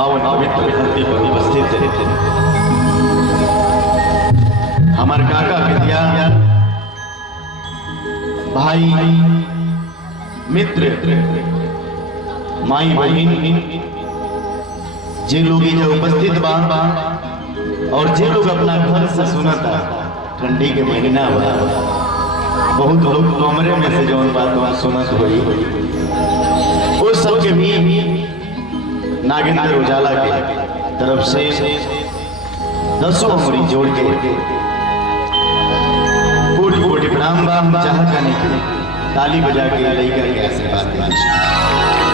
पावन पवित्र धरती पर उपस्थित थे। हमारे काका विद्या भाई मित्र माई बहन जे लोग जो उपस्थित बा और जे लोग अपना घर से सुनता ठंडी के महीना बा बहुत लोग कमरे में से जौन बात सुनत हुई उस सब के भी नागेंद्र उजाला के तरफ से 10 उंगली जोड़ के कोटि कोटि प्रणाम बा। चाहत जाने के ताली बजा के लइका के आशीर्वाद दे।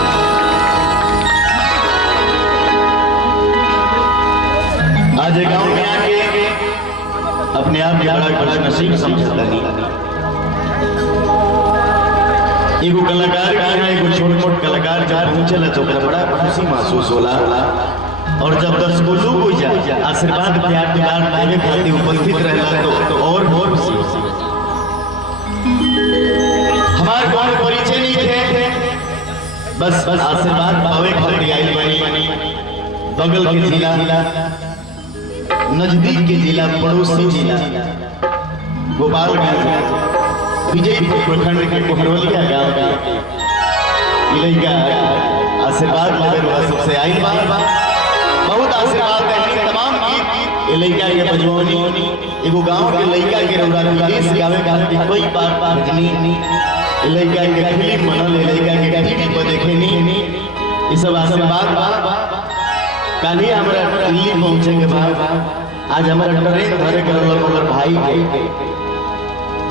आज गांव में आके अपने आप में बड़ा नसीब समझता नहीं। एगो कलाकार का एगो छोट कलाकार जब पहुंचेला तो बड़ा खुशी महसूस होला और जब 10 गो लोग हो जाए आशीर्वाद प्यार दुलार पावे खातिर उपस्थित रहला तो और खुशी होती। हमारे कौन परिचय नहीं थे, बस आशीर्वाद पावे खातिर आई बनी। बगल के जिला नजदीक के जिला पड़ोसी जिला गोपालगंज विजयपुर प्रखंड के कोहरवलिया गांव का इलाका आशीर्वाद लेवे सबसे आई बहुत आशीर्वाद देनी तमाम इलाका के बजवनी एगो गांव के लइका के रौरा विदेश गावे खातिर कोई बात भजनी इलाका के फिल्म बनल इलाका के टीवी पर देखेनी ई सब आशीर्वाद बा। काली हमरा दिल्ली पहुंचे के बाद आज हमारा ट्रेन धरे के मगर भाई के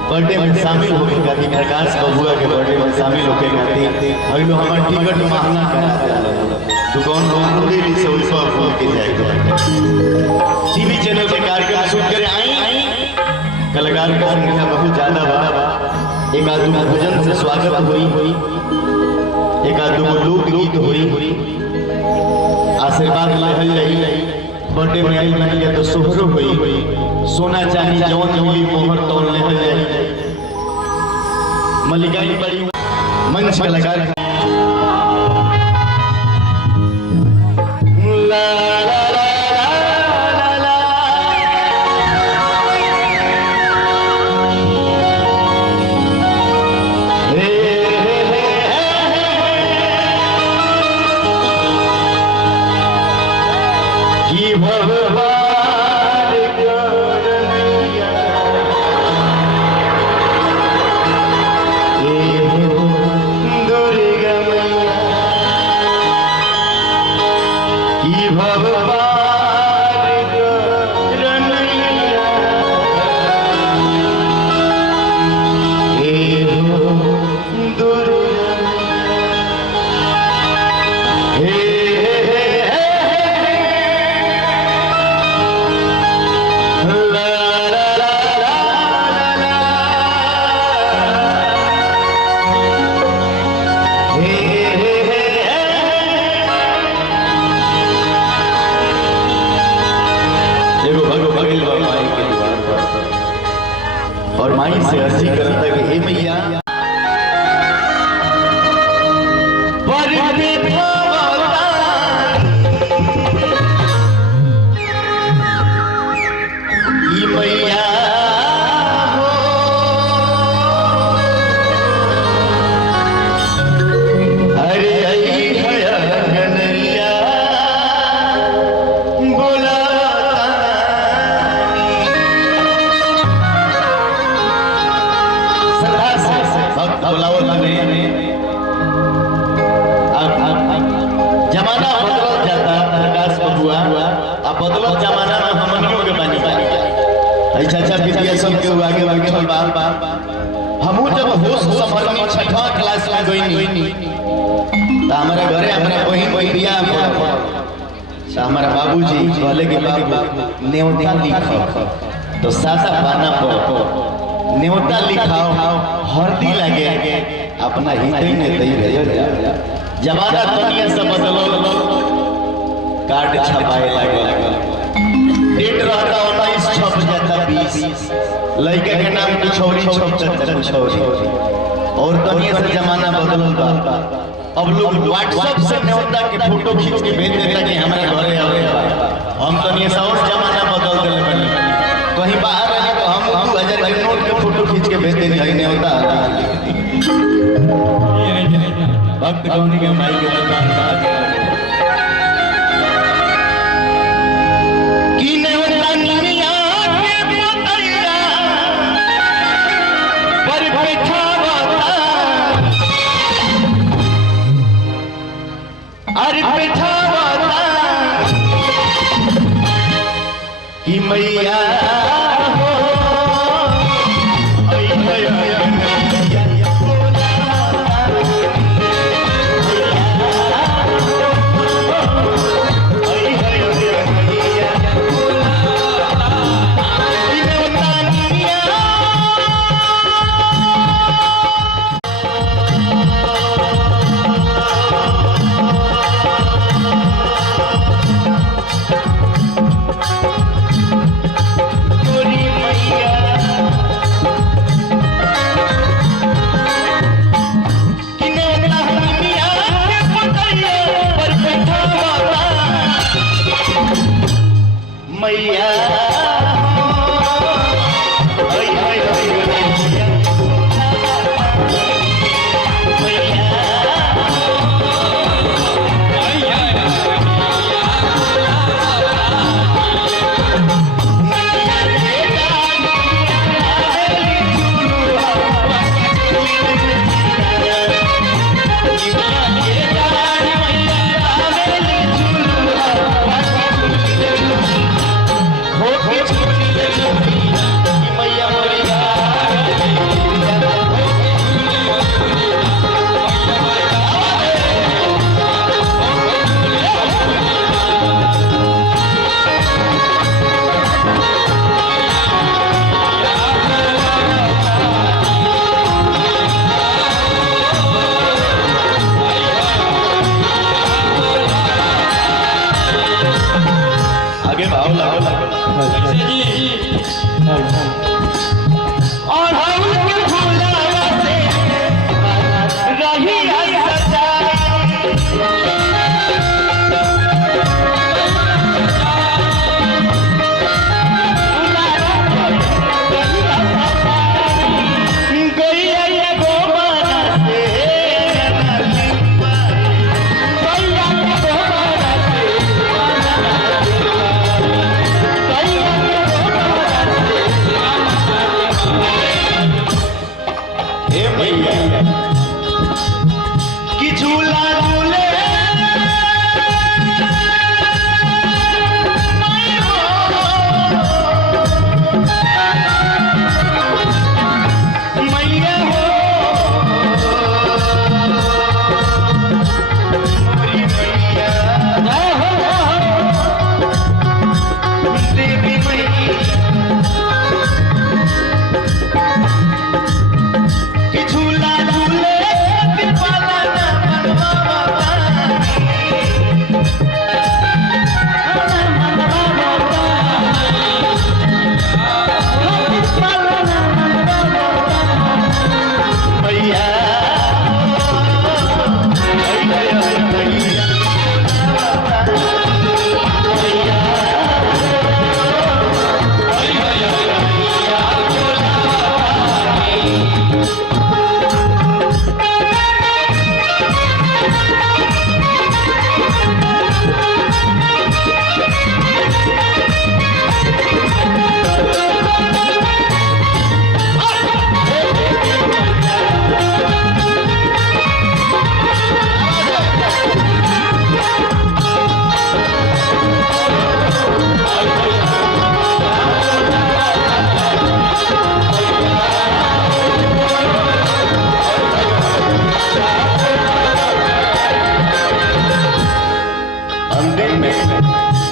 बर्थडे में शामिल होके खातिर प्रकाश बबुआ के बर्थडे में शामिल होके खातिर अगलो हमार टिकट महंगा करा दुकान पूरे ली से उस पर फोन के जाएगा। टीवी चैनल पे कार्यक्रम शूट करे आई कलाकार का संख्या बहुत ज्यादा बा। एक आदमी भजन से स्वागत हुई एक आदमी लोक गीत हुई आशीर्वाद लहल रही बर्थडे में आई नहीं तो सोहरो हुई सोना चांदी जौन मिली मोहर तौल ले जाए मलिकाई बड़ी मंच कलाकार और माई से अर्जी करता कि हे मैया जमाना बदल जाता प्रकाश बबुआ अब बदलत जमाना में हमनियों के बानी ऐ चाचा विद्या सब के आगे बैठल बा हमहू जब होश संभलनी 6वां क्लास में गईनी त हमारे घरे अपने बहन बियाह पर हमारा बाबूजी कहले के बाबू न्योता लिखो तो सादा पाना पर न्योता लिखाओ हरदी लगे अपना हित ने दई रहे जमाना दुनिया से बदलो कार्ड छपाए लगे डेट रहता 19 छप जाता 20 लड़के के नाम छोरी छप जाता छोरी और दुनिया से जमाना बदलल बा अब लोग व्हाट्सएप से न्योता के फोटो खींच के भेज देता कि हमारे घरे आवे। हम तो ये और जमाना बदल दिले बनी, कहीं बाहर रहे तो हम 2000 के नोट के फोटो खींच के भेज देने न्योता। भक्त गौनी के माई के दुकान का की न्योता निया के मोतैया पर बैठा अरे बैठावा कि मैया हो मैया आगे भाव लागो और हम के फूलावा से रही सजा कि झूला झूले मैया हो देवी मैया कि झूला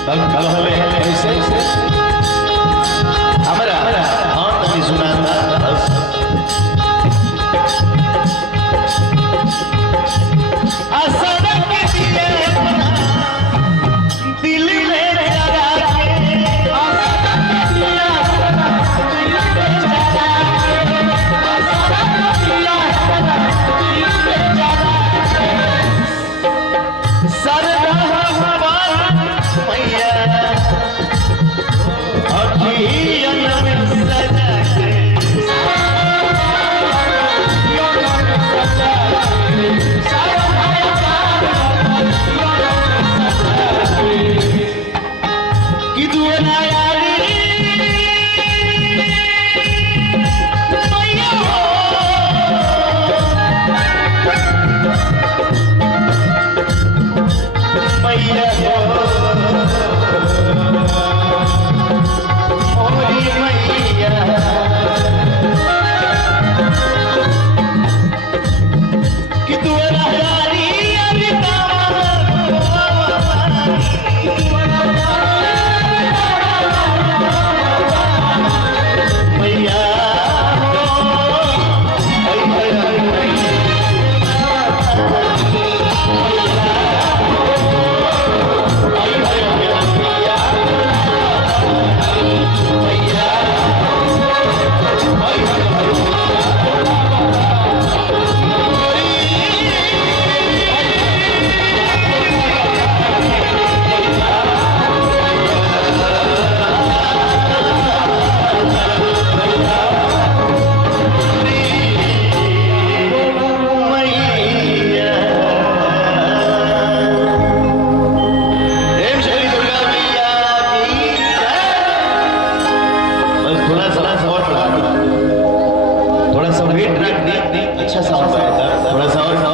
कैसे